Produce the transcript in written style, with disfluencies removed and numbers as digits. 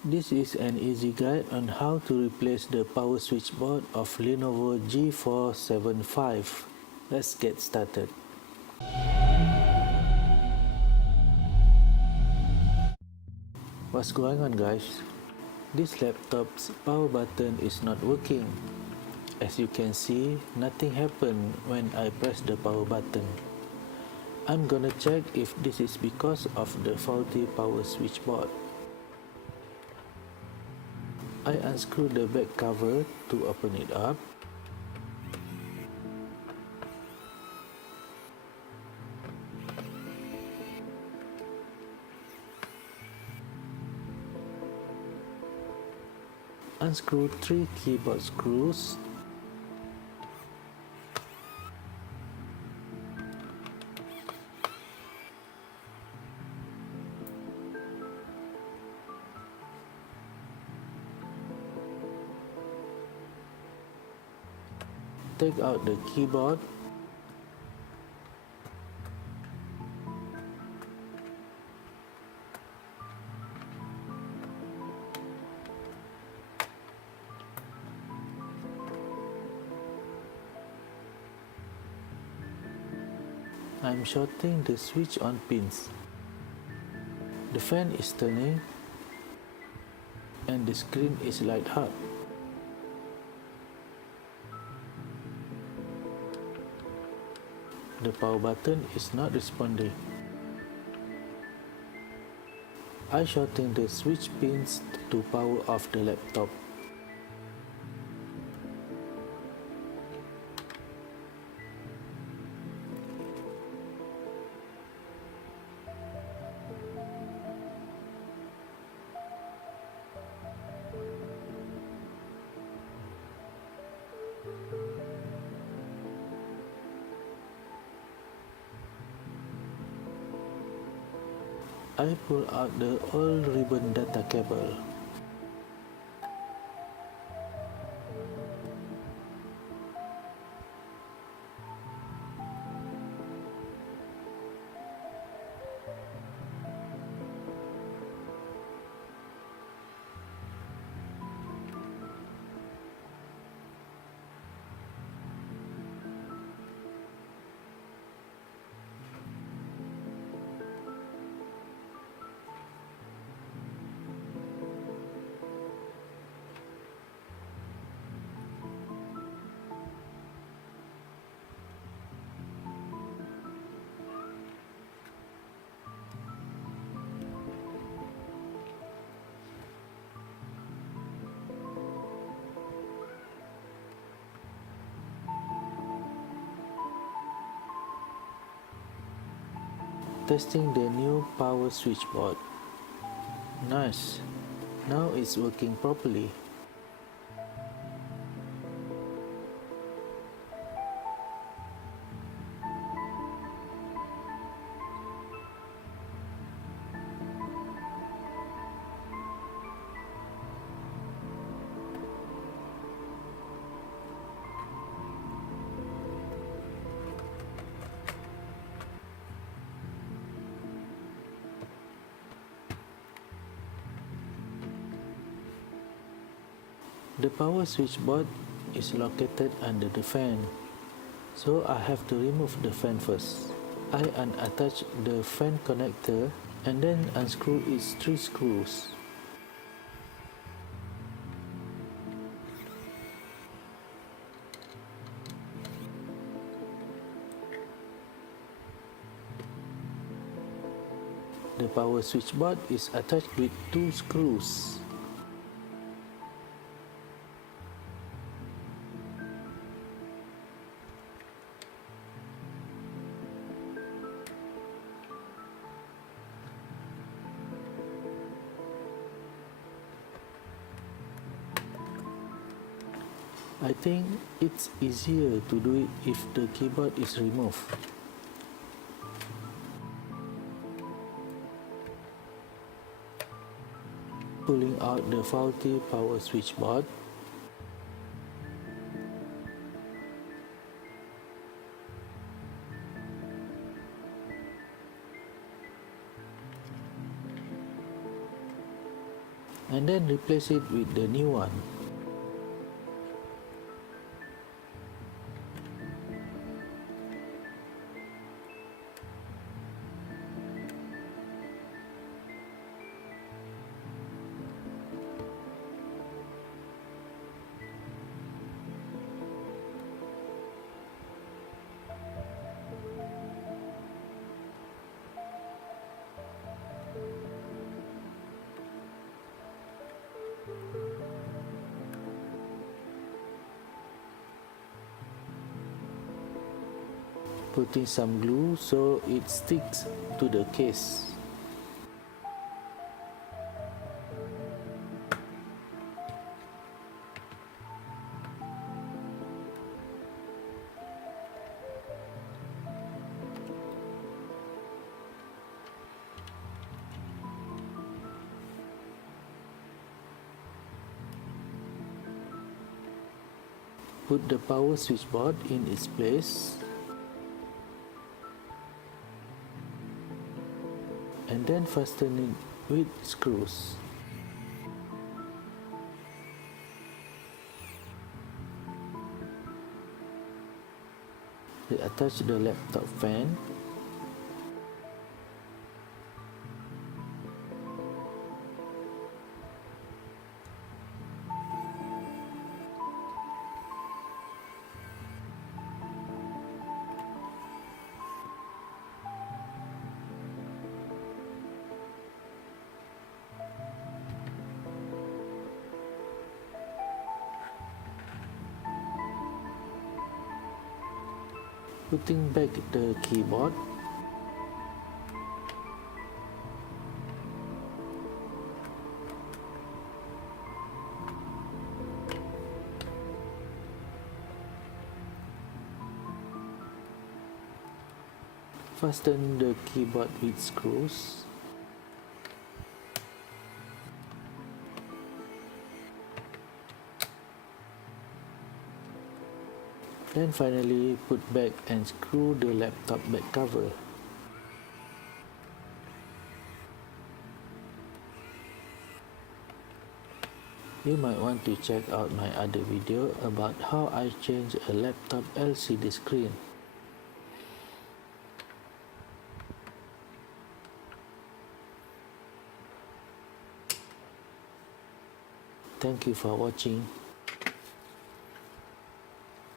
This is an easy guide on how to replace the power switch board of Lenovo G475. Let's get started. What's going on, guys? This laptop's power button is not working. As you can see, nothing happened when I press the power button. I'm gonna check if this is because of the faulty power switch board. I unscrew the back cover to open it up. Unscrew 3 keyboard screws. Take out the keyboard. I'm shorting the switch on pins. The fan is turning and the screen is light up. The power button is not responding. I shorten the switch pins to power off the laptop. I pull out the old ribbon data cable. Testing the new power switch board. Nice. Now it's working properly. The power switch board is located under the fan, so I have to remove the fan first. I unattach the fan connector and then unscrew its 3 screws. The power switch board is attached with 2 screws. I think it's easier to do it if the keyboard is removed. Pulling out the faulty power switch board. and then replace it with the new one. Putting some glue so it sticks to the case. Put the power switchboard in its place and then fasten it with screws. Attach the laptop fan . Putting back the keyboard . Fasten the keyboard with screws . Then finally put back and screw the laptop back cover. You might want to check out my other video about how I change a laptop LCD screen. Thank you for watching.